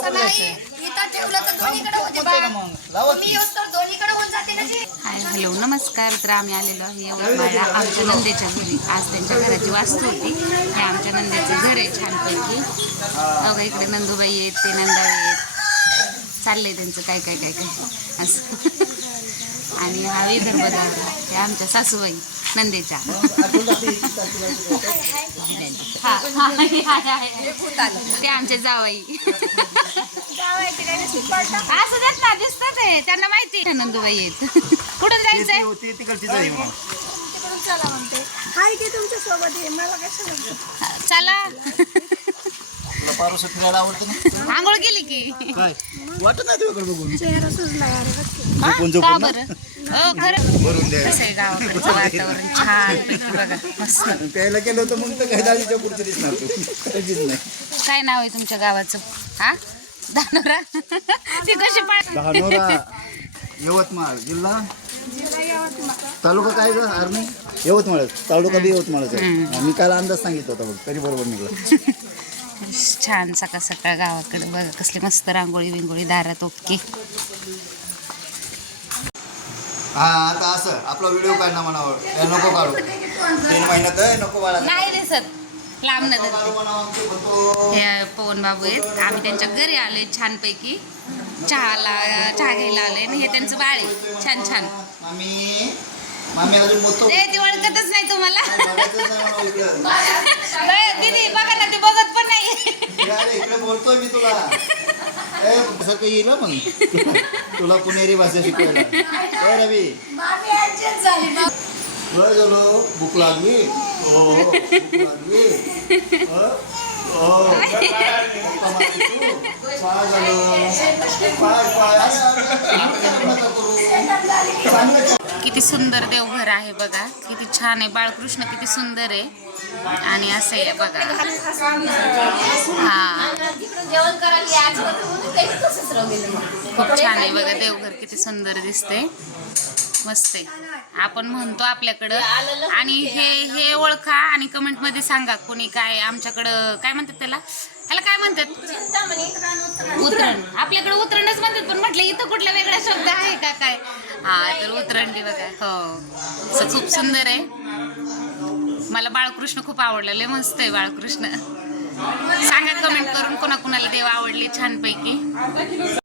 असं नाही इथं ठेवलं तर दोन्हीकडे होते बा मी येऊस तर दोन्हीकडे होऊन जाते ना जी. हाय हॅलो नमस्कार. तर आम्ही आलेलो आहे यवतमाळला आमच्या नंदेच्या घरी. आज त्यांच्या घराची वास्तू होती. हे आमच्या नंदेचं घर आहे छानपैकी. बघा इकडे नंदूबाई आहेत, ते नंदाबाई आहेत. चाललंय त्यांचं काय काय काय काय असं. आणि हा विदर्भदार हे आमच्या सासूबाई नंदेच्या. ते आमचे जावई. असं देत ना दिसतं ते त्यांना माहिती आहे नंदूबाई आहेत. कुठून जायचंय? चला म्हणते हाय की तुमच्या सोबत आहे मला कशाला चला. पारोस फिरायला आवडतं ना? आंघोळ केली की काय वाटत नाही तुझ्याकडे बघून चेहरा सुजला का बरं? हो खरं कसं आहे गावाकडचं वातावरण छान पैकी बघा मस्त. प्यायला गेलो होतं मग तर काही दाजीच्या पुढची दिसणार तू काहीच नाही. काय नाव आहे तुमच्या गावाचं? हा धानोरा. ती कशी पाळ धानोरा यवतमाळ जिल्हा तालुका काय ग आर्मी यवतमाळ तालुका बी यवतमाळच आहे. मी काल अंदाज सांगितलं होता बघ तरी बरोबर निघला. छान सकाळ सकाळ गावाकडे बघा कसली मस्त रांगोळी बिंगोळी दारात ओके. हा आता असं आपला व्हिडिओ काढणं म्हणावं नको काढू 3 महिन्यात नको बाळा नाही दिसत लांब न हे पवन बाबू आहेत. आम्ही त्यांच्या घरी आलोय छानपैकी. चहा घ्यायला आलोय आणि हे त्यांचं बाळ आहे छान छान. मामी अजून मोठं ती ओळखतच नाही तुम्हाला. दीदी बघा ना ते बघत पण नाही. इकडे बोलतोय मी तुला सारखं येईल मग तुला पुणेरी भाषा शिकवायला. रवी बरं झालो भूक लागली. हो भूक लागली. किती सुंदर देवघर आहे बघा. किती छान आहे. बाळकृष्ण किती सुंदर आहे. आणि असं आहे बघा. हा खूप छान आहे बघा. देवघर किती सुंदर दिसते. मस्त आहे. आपण म्हणतो आपल्याकडं आणि हे ओळखा आणि कमेंट मध्ये सांगा कोणी काय आमच्याकडं काय म्हणतात त्याला काय म्हणतात? उतरण. आपल्याकडे उतरणच म्हणतात पण म्हटलं इथं कुठला वेगळा शब्द आहे का काय? हा तर उतरंडी बघा. हो असं खूप सुंदर आहे. मला बाळकृष्ण खूप आवडलं. लय मस्त आहे बाळकृष्ण. सांगा कमेंट करून कोणाकोणाला देव आवडले छानपैकी.